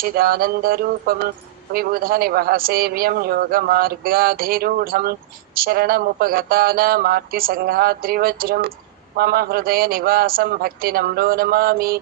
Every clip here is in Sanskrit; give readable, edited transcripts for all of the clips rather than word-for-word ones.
चिदानन्दरूपं विबुधनिवहसेव्यं योगमार्गाधिरूढं शरणमुपगतानामार्तिसङ्घाद्रिवज्रं मम हृदयनिवासं भक्तिनम्रो नमामि।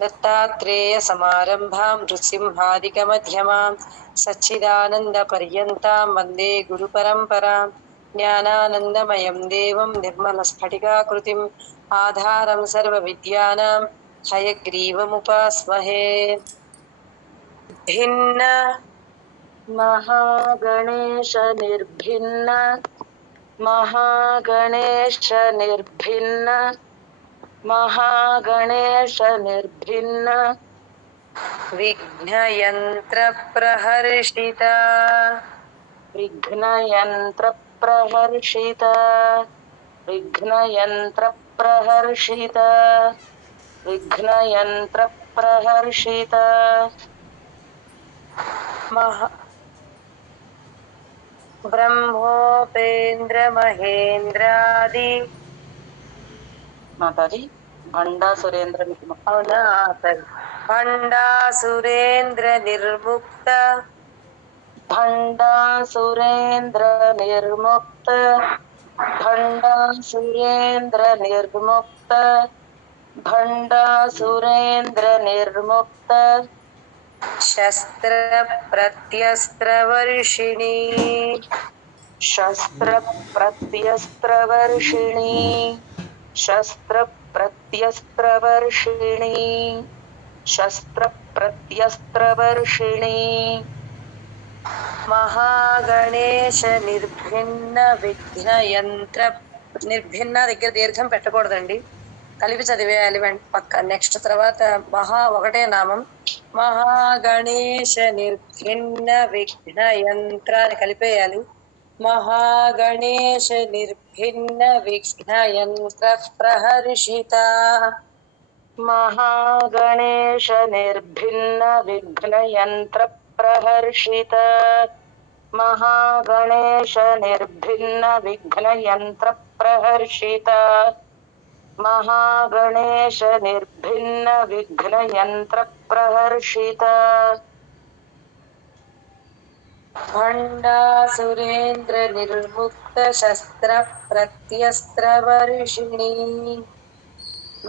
दत्तात्रेयसमारम्भां नृसिंहादिकमध्यमां सच्चिदानन्दपर्यन्तां वन्दे गुरुपरम्परां। ज्ञानानन्दमयं देवं निर्मलस्फटिकाकृतिम् आधारं सर्वविद्यानां हयग्रीवमुपास्महे। भिन्न महागणेश निर्भिन्न महागणेश निर्भिन्न महागणेश निर्भिन्न विघ्नयन्त्रप्रहर्षिता विघ्नयन्त्रप्रहर्षिता विघ्नयन्त्रप्रहर्षिता विघ्नयन्त्रप्रहर्षिता ब्रह्मोपेन्द्र महेन्द्रादि माताजी भंडा सुरेंद्र అవునా సరే भंडा सुरेंद्र निर्मुक्त भंडा सुरेंद्र निर्मुक्त भंडा सुरेंद्र निर्मुक्त भंडा सुरेंद्र निर्मुक्त शस्त्र प्रत्यस्त्रवर्षिणी शस्त्र प्रत्यस्त्रवर्षिणी शस्त्र प्रत्यस्त्रवर्षिणी शस्त्र प्रत्यस्त्रवर्षिणी महागणेश निर्भिन्न విఘ్న యంత్ర నిర్భిన్న దగ్గర దీర్ఘం పెట్టకూడదండి, కలిపి చదివేయాలి పక్క నెక్స్ట్ తర్వాత మహా ఒకటే నామం. మహాగణేశ నిర్భిన్న విఘ్న యంత్ర అని కలిపేయాలి. మహాగణేశ నిర్భిన్న విఘ్న యంత్ర ప్రహర్షిత महागणेश निर्भिन्न विघ्न यंत्र प्रहर्षित महागणेश निर्भिन्न विघ्न यंत्र प्रहर्षित महागणेश निर्भिन्न विघ्न यंत्र प्रहर्षित भंडा सुरेंद्र निर्मुक्त शस्त्र प्रत्यस्त्रवर्षिणी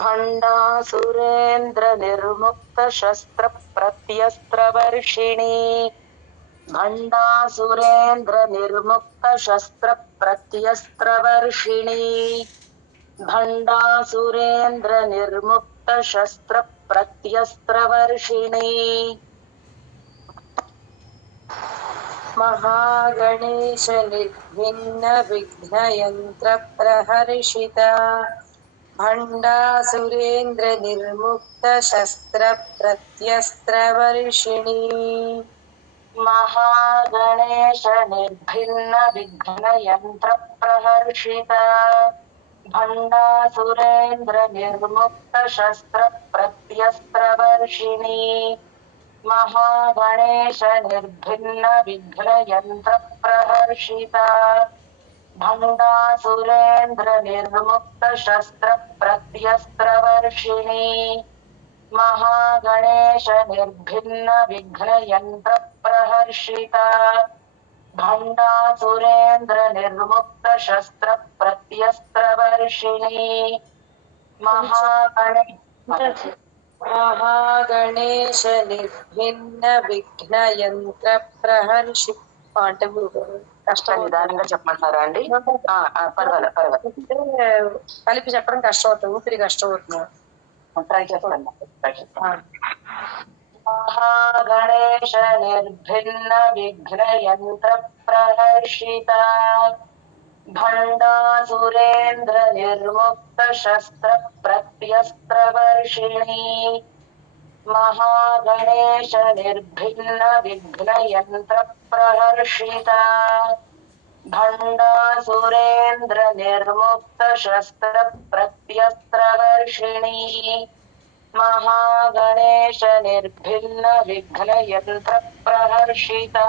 भंडा सुरेंद्र निर्मुक्त शस्त्र प्रत्यस्त्रवर्षिणी भंडा सुरेंद्र निर्मुक्त शस्त्र प्रत्यस्त्रवर्षिणी भंडा सुरेंद्र निर्मुक्त शस्त्र प्रत्यस्त्रवर्षिणी महागणेश निर्भिन्न विघ्न यंत्र प्रहर्षिता भंडा सुरेंद्र निर्मुक्त शस्त्र प्रत्यस्त्रवर्षिणी महागणेश निर्भिन्न विघ्न यंत्र प्रहर्षिता भंडा सुरेंद्र निर्मुक्त शस्त्र प्रत्यस्त्रवर्षिणी महागणेश निर्भिन्न विघ्न यंत्र प्रहर्षिता भंडा सुरेंद्र निर्मुक्त शस्त्र प्रत्यस्त्रवर्षिणी महागणेश निर्भिन्न विघ्न यंत्र प्रहर्षिता भंडा सुरेंद्र निर्मुक्त शस्त्र प्रत्यस्त्रवर्षिणी महागणेश निर्भिन्न विघ्न यंत्र प्रहर्षि అంటే కష్టం నిదానంగా చెప్పమంటారా అండి? కలిపి చెప్పడం కష్టం అవుతుంది, ఊపిరి కష్టం అవుతుంది. ట్రై చేస్తాను. महागणेश निर्भिन्न विघ्न यंत्र प्रहर्षिता भंडा सुरेंद्र निर्मुक्त शस्त्र प्रत्यस्त्रवर्षिणी महागणेश निर्भिन्न विघ्न यंत्र प्रहर्षिता भंडा सुरेंद्र निर्मुक्त शस्त्र प्रत्यस्त्रवर्षिणी महागणेश निर्भिन्न विघ्न यंत्र प्रहर्षिता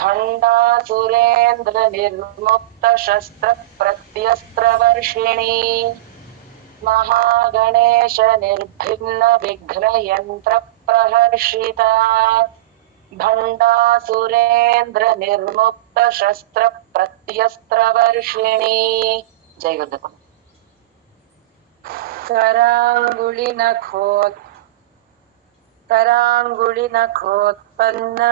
भंडा सुरेंद्र निर्मुक्त शस्त्र प्रत्यस्त्रवर्षिणी महागणेश निर्भिन्न विघ्न यंत्र प्रहर्षिता भण्डासुरेन्द्र निर्मुक्त शस्त्र प्रत्यस्त्रवर्षिणी। जय गुरुदेव। कराङ्गुलिनखोत्पन्न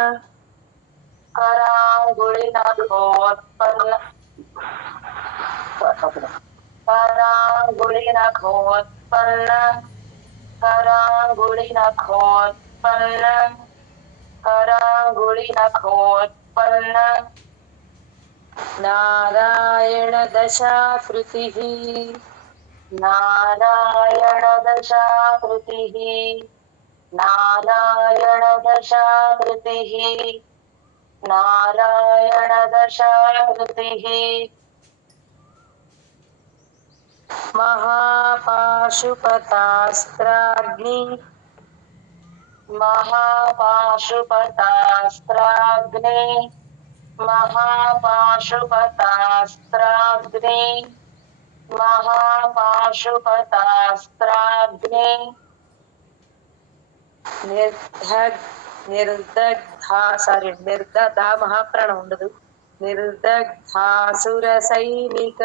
नारायण दशाकृतिः महापाशुपतास्त्राग्नि నిర్దగ్ధా మహాప్రాణం ఉండదు. నిర్దగ్ధాసుర సైనిక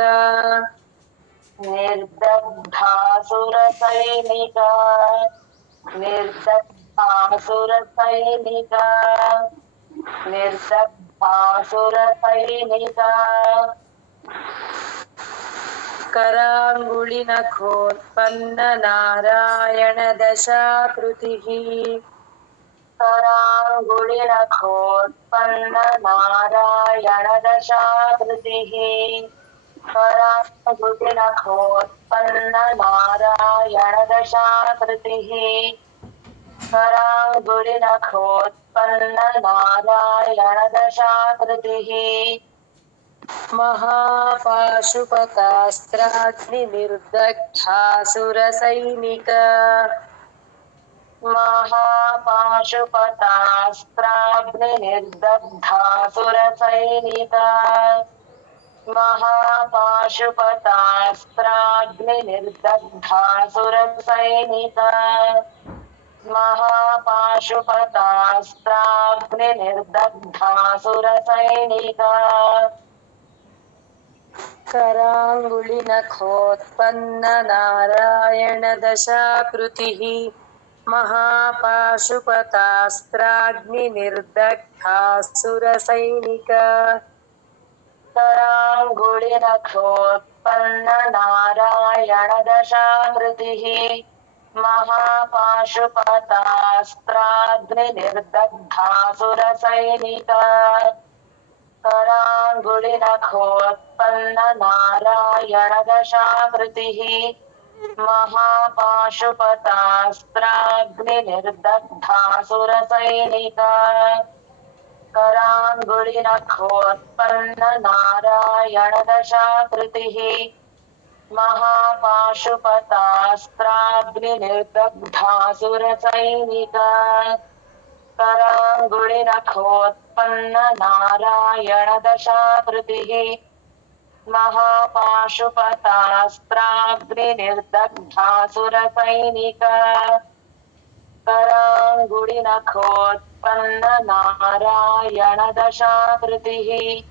कराङ्गुलिनखोत्पन्न नारायण दशाकृतिः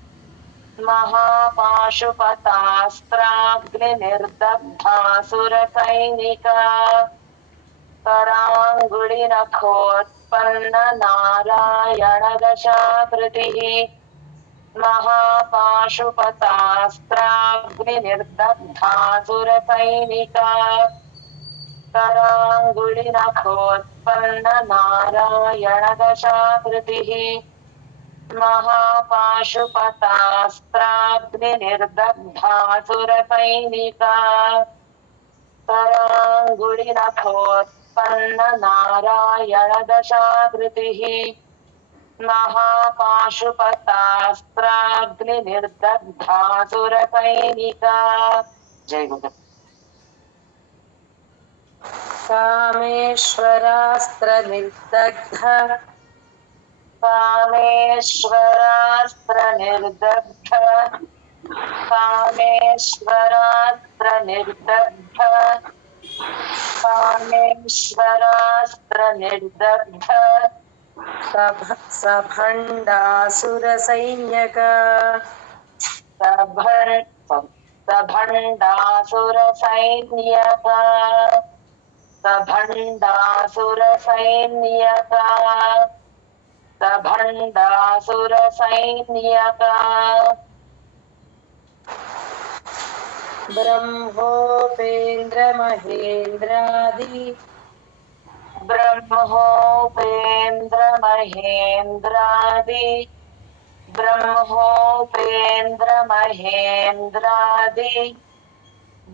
महापाशुपतास्त्राग्नि निर्दग्धासुर सैनिक कराङ्गुलिनखोत्पन्न नारायण दशाकृतिः महापाशुपतास्त्राग्नि निर्दग्धासुर सैनिक जय गुरुदेव। कामेश्वरास्त्र निर्दग्ध कामेश्वरास्त्र निर्दग्ध सभण्डासुरसैन्यक सभण्डासुरसैन्यक सभण्डासुरसैन्यक सभण्डासुरसैन्यक ब्रह्मोपेन्द्रमहेन्द्रादि ब्रह्मोपेन्द्रमहेन्द्रादि ब्रह्मोपेन्द्रमहेन्द्रादि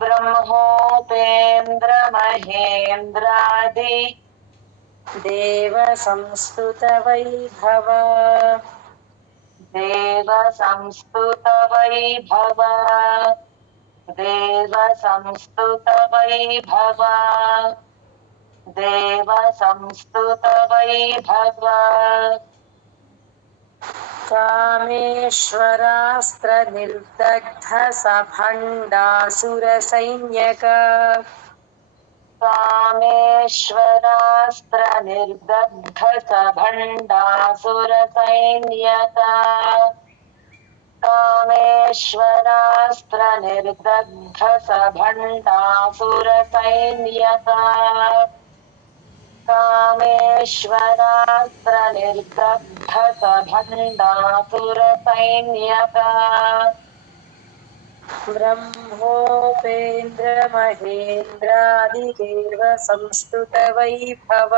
ब्रह्मोपेन्द्रमहेन्द्रादि देवसंस्तुतवैभव देवसंस्तुतवैभव देवसंस्तुतवैभव देवसंस्तुतवैभव कामेश्वरास्त्रनिर्दग्ध सभण्डासुरसैन्यक कामेश्वरास्त्रनिर्दग्ध सभण्डासुरसैन्यक कामेश्वरास्त्रनिर्दग्ध सभण्डासुरसैन्यक कामेश्वरास्त्रनिर्दग्ध सभण्डासुरसैन्यक ब्रह्मोपेन्द्रमहेन्द्रादिदेव संस्तुतवैभव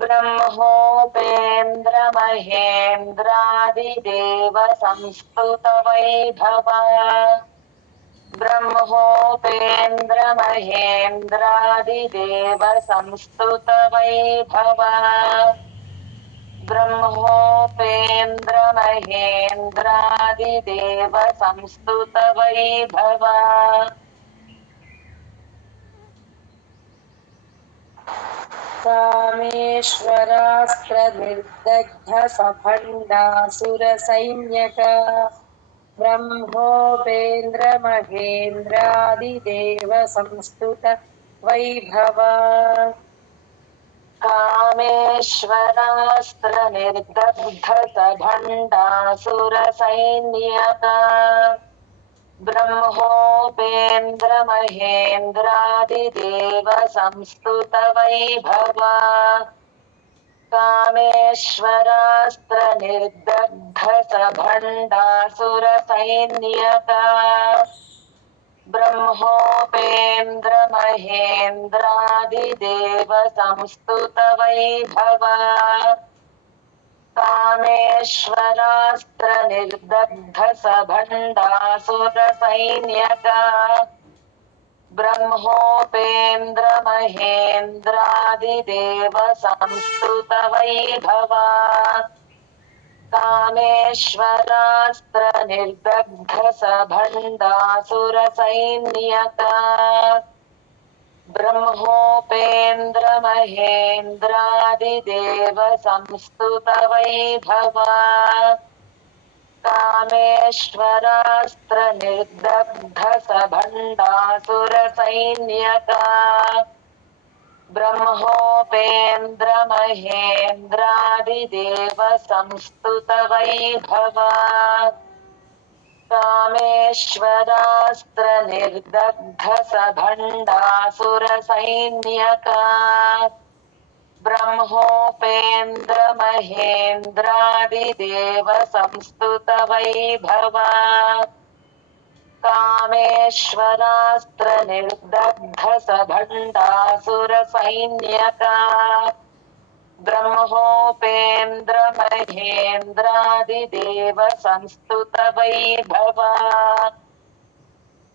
ब्रह्मोपेन्द्रमहेन्द्रादिदेव संस्तुतवैभव ब्रह्मोपेन्द्रमहेन्द्रादिदेव संस्तुतवैभव ब्रह्मोपेन्द्रमहेन्द्रादिदेव संस्तुतवैभव कामेश्वरास्त्रनिर्दग्ध सभण्डासुरसैन्यक ब्रह्मोपेन्द्रमहेन्द्रादिदेव संस्तुतवैभव कामेश्वरास्त्रनिर्दग्ध सभण्डासुरसैन्यक ब्रह्मोपेन्द्रमहेन्द्रादिदेव संस्तुतवैभव कामेश्वरास्त्रनिर्दग्ध सभण्डासुरसैन्यक ब्रह्मोपेन्द्रमहेन्द्रादिदेव संस्तुतवैभव कामेश्वरास्त्रनिर्दग्ध सभण्डासुरसैन्यक ब्रह्मोपेन्द्रमहेन्द्रादिदेव संस्तुतवैभव कामेश्वरास्त्रनिर्दग्ध सभण्डासुरसैन्यक ब्रह्मोपेन्द्रमहेन्द्रादिदेव संस्तुतवैभव कामेश्वरास्त्रनिर्दग्ध सभण्डासुरसैन्यक ब्रह्मोपेन्द्रमहेन्द्रादिदेव संस्तुतवैभव कामेश्वरास्त्रनिर्दग्ध सभण्डासुरसैन्यक ब्रह्मोपेन्द्रमहेन्द्रादिदेव संस्तुतवैभव कामेश्वरास्त्रनिर्दग्ध सभण्डासुरसैन्यक ब्रह्मोपेन्द्रमहेन्द्रादिदेव संस्तुतवैभव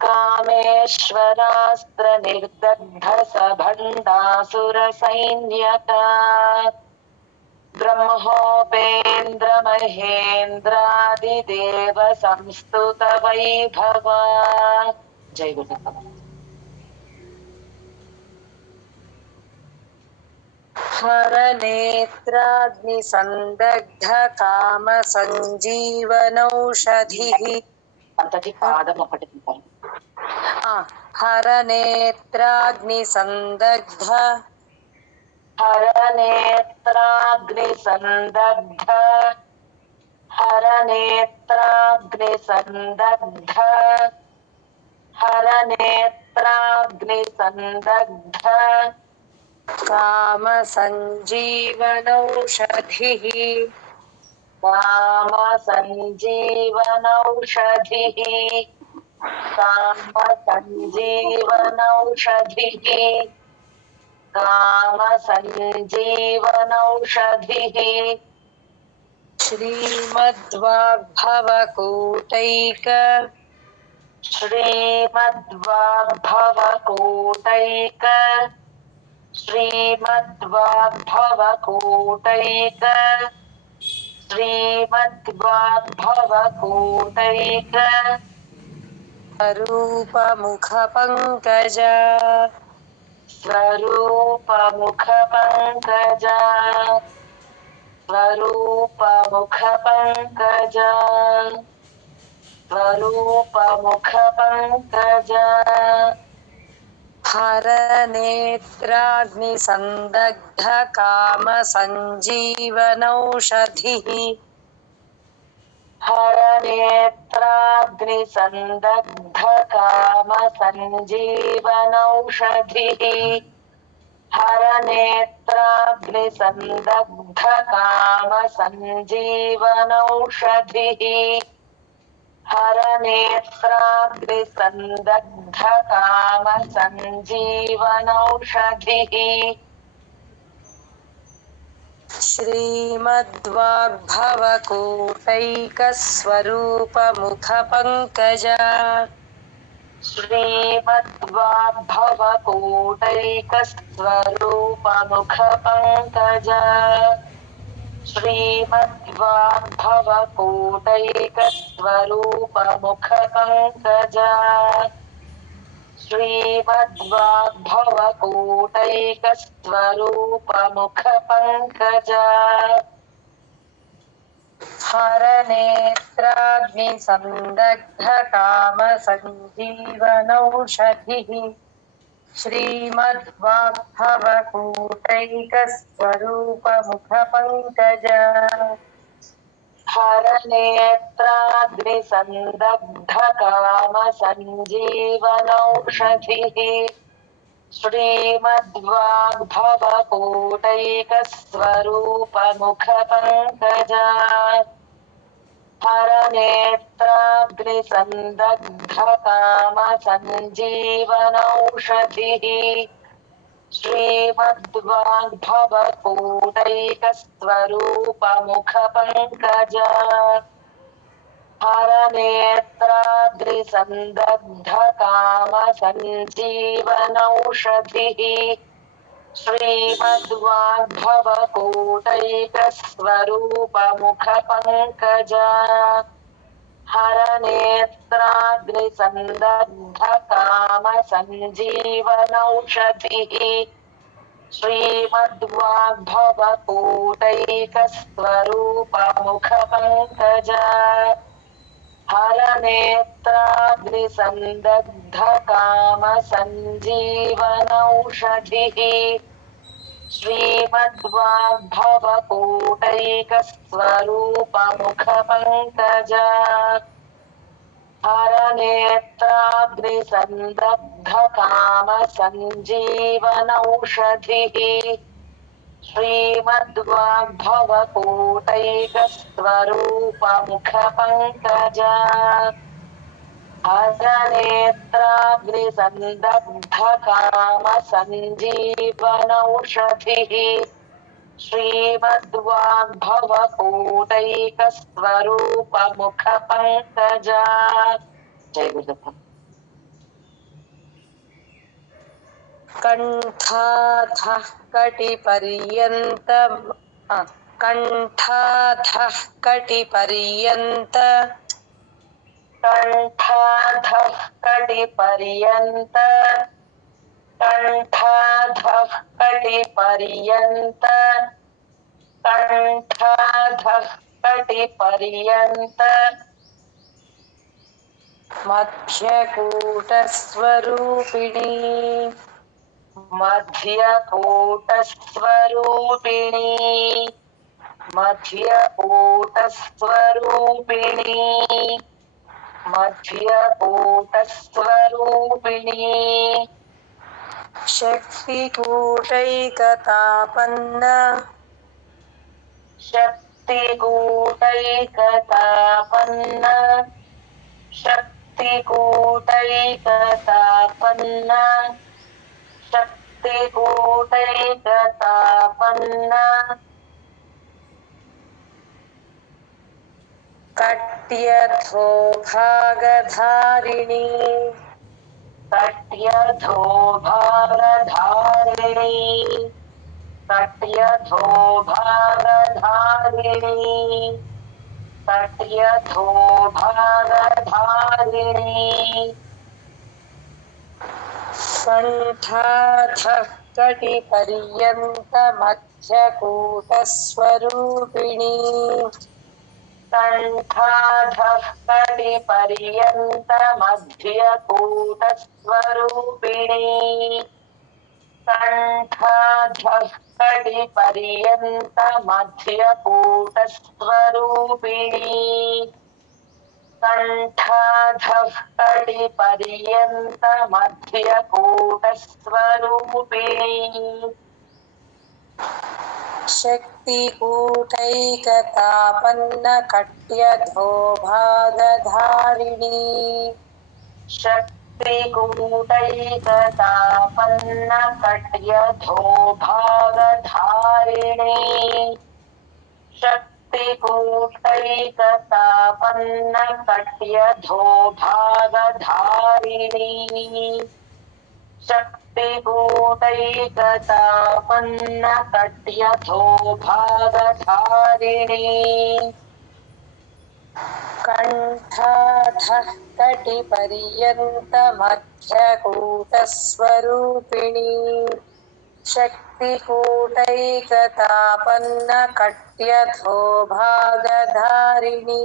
कामेश्वरास्त्रनिर्दग्ध सभण्डासुरसैन्यक ब्रह्मोपेन्द्रमहेन्द्रादिदेव संस्तुतवैभव जय गुरुदेव। हरनेत्राग्निसन्दग्ध कामसञ्जीवनौषधिः अंतటి పాదం ఒకటి हरनेत्राग्निसन्दग्ध हरनेत्राग्निसन्दग्ध हरनेत्राग्निसन्दग्ध हरनेत्राग्निसन्दग्ध कामसञ्जीवनौषधिः कामसञ्जीवनौषधिः कामसञ्जीवनौषधिः कामसञ्जीवनौषधिः श्रीमद्वाग्भवकूटैक श्रीमद्वाग्भवकूटैक श्रीमद्वाग्भवकूटैक श्रीमद्वाग्भवकूटैक स्वरूपमुखपङ्कज स्वरूपमुखपङ्कज स्वरूपमुखपङ्कज स्वरूपमुखपङ्कज हरनेत्राग्निसन्दग्ध कामसञ्जीवनौषधिः हरनेत्राग्निसन्दग्ध कामसञ्जीवनौषधिः हरनेत्राग्निसन्दग्ध कामसञ्जीवनौषधिः हरनेत्राग्निसन्दग्ध कामसञ्जीवनौषधिः श्रीमद्वाग्भवकूटैकस्वरूपमुखपङ्कज श्रीमद्वाग्भवकूटैक स्वरूपमुखपङ्कज श्रीमद्वाग्भवकूटैक स्वरूपमुखपङ्कज श्रीमद्वाग्भवकूटैक स्वरूपमुखपङ्कज हरनेत्राग्निसन्दग्ध कामसञ्जीवनौषधिः श्रीमद्वाग्भवकूटैकस्वरूपमुखपङ्कज हरनेत्राग्निसन्दग्ध कामसञ्जीवनौषधिः श्रीमद्वाग्भवकूटैक स्वरूपमुखपङ्कज हरनेत्राग्निसन्दग्ध कामसञ्जीवनौषधिः श्रीमद्वाग्भवकूटैक स्वरूपमुखपङ्कज हरनेत्राग्निसन्दग्ध कामसञ्जीवनौषधिः श्रीमद्वाग्भवकूटैक स्वरूपमुखपङ्कज हरनेत्राग्निसन्दग्ध कामसञ्जीवनौषधिः श्रीमद्वाग्भवकूटैक स्वरूपमुखपङ्कज हरनेत्राग्निसन्दग्ध कामसञ्जीवनौषधिः श्रीमद्वाग्भवकूटैक स्वरूपमुखपङ्कज हरनेत्राग्निसन्दग्ध कामसञ्जीवनौषधिः श्रीमद्वाग्भवकूटैक स्वरूपमुखपङ्कज हरनेत्राग्निसन्दग्ध कामसञ्जीवनौषधिः श्रीमद्वाग्भवकूटैक स्वरूपमुखपङ्कज जय गुरुदत्त कण्ठाधः कटिपर्यन्तम् कण्ठाधः कटिपर्यन्त कण्ठाधः कटिपर्यन्त कण्ठाधः कटिपर्यन्त कण्ठाधः कटिपर्यन्त मध्यकूटस्वरूपिणी मध्यकूटस्वरूपिणी मध्यकूटस्वरूपिणी मध्यकूटस्वरूपिणी शक्तिकूटैकतापन्न शक्तिकूटैकतापन्न शक्तिकूटैकतापन्न शक्तिकूटैकतापन्न कट्यथो भागधारिणी कट्यधो भागधारिणी कट्यधो भागधारिणी कट्यधो भागधारिणी कण्ठाधः कटिपर्यन्तमध्यकूटस्वरूपिणी कण्ठाधः कटिपर्यन्तमध्यकूटस्वरूपिणी कण्ठाधः कटिपर्यन्तमध्यकूटस्वरूपिणी कण्ठाधः कटिपर्यन्तमध्यकूटस्वरूपिणी शक्तिकूटैकतापन्न कट्यथो भागधारिणी शक्तिकूटैकतापन्न कट्यधो भागधारिणी शक्तिकूटैकतापन्न कट्यधो भागधारिणी शक्तिकूटैकतापन्न कट्यधो भागधारिणी कण्ठाधः कटिपर्यन्तमध्यकूटस्वरूपिणी शक्तिकूटैकतापन्न कट्यथो भागधारिणी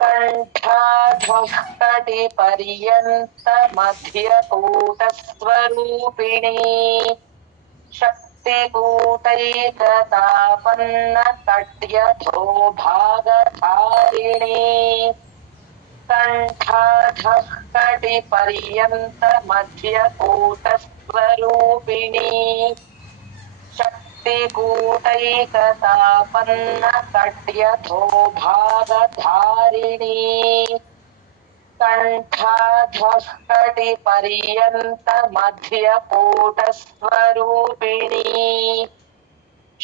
कण्ठाधः कटिपर्यन्तमध्यकूटस्वरूपिणी शक्तिकूटैकतापन्न कट्यथो भागधारिणी कण्ठाधः कटिपर्यन्तमध्यकूटस्वरूपिणी शक्तिकूटैकतापन्न कट्यथो भागधारिणी कण्ठाधः कटिपर्यन्तमध्यकूटस्वरूपिणी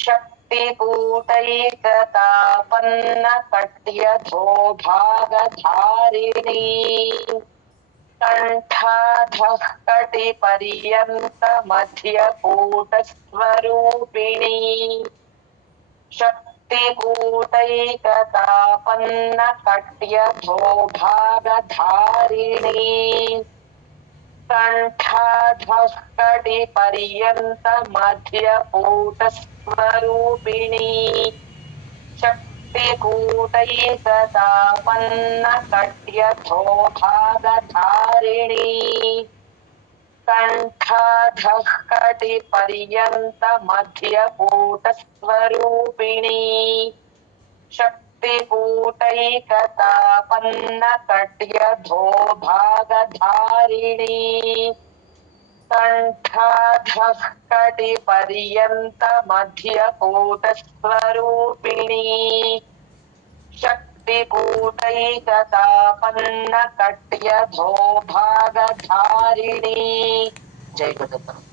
शक्तिकूटैकतापन्न कट्यथो भागधारिणी कण्ठाधः कटिपर्यन्तमध्यकूटस्वरूपिणी शक्तिकूटैकतापन्न कट्यथो भागधारिणी कण्ठाधः कटिपर्यन्तमध्यकूटस्वरूपिणी शक्तिकूटैकतापन्न कट्यथो भागधारिणी कण्ठाधः कटिपर्यन्तमध्यकूटस्वरूपिणी शक्तिकूटैकतापन्न कट्यथो भागधारिणी कण्ठाधः कटिपर्यन्तमध्यकूटस्वरूपिणी शक्तिकूटैकतापन्न कट्यथो भागधारिणी। जय गुरुदेव।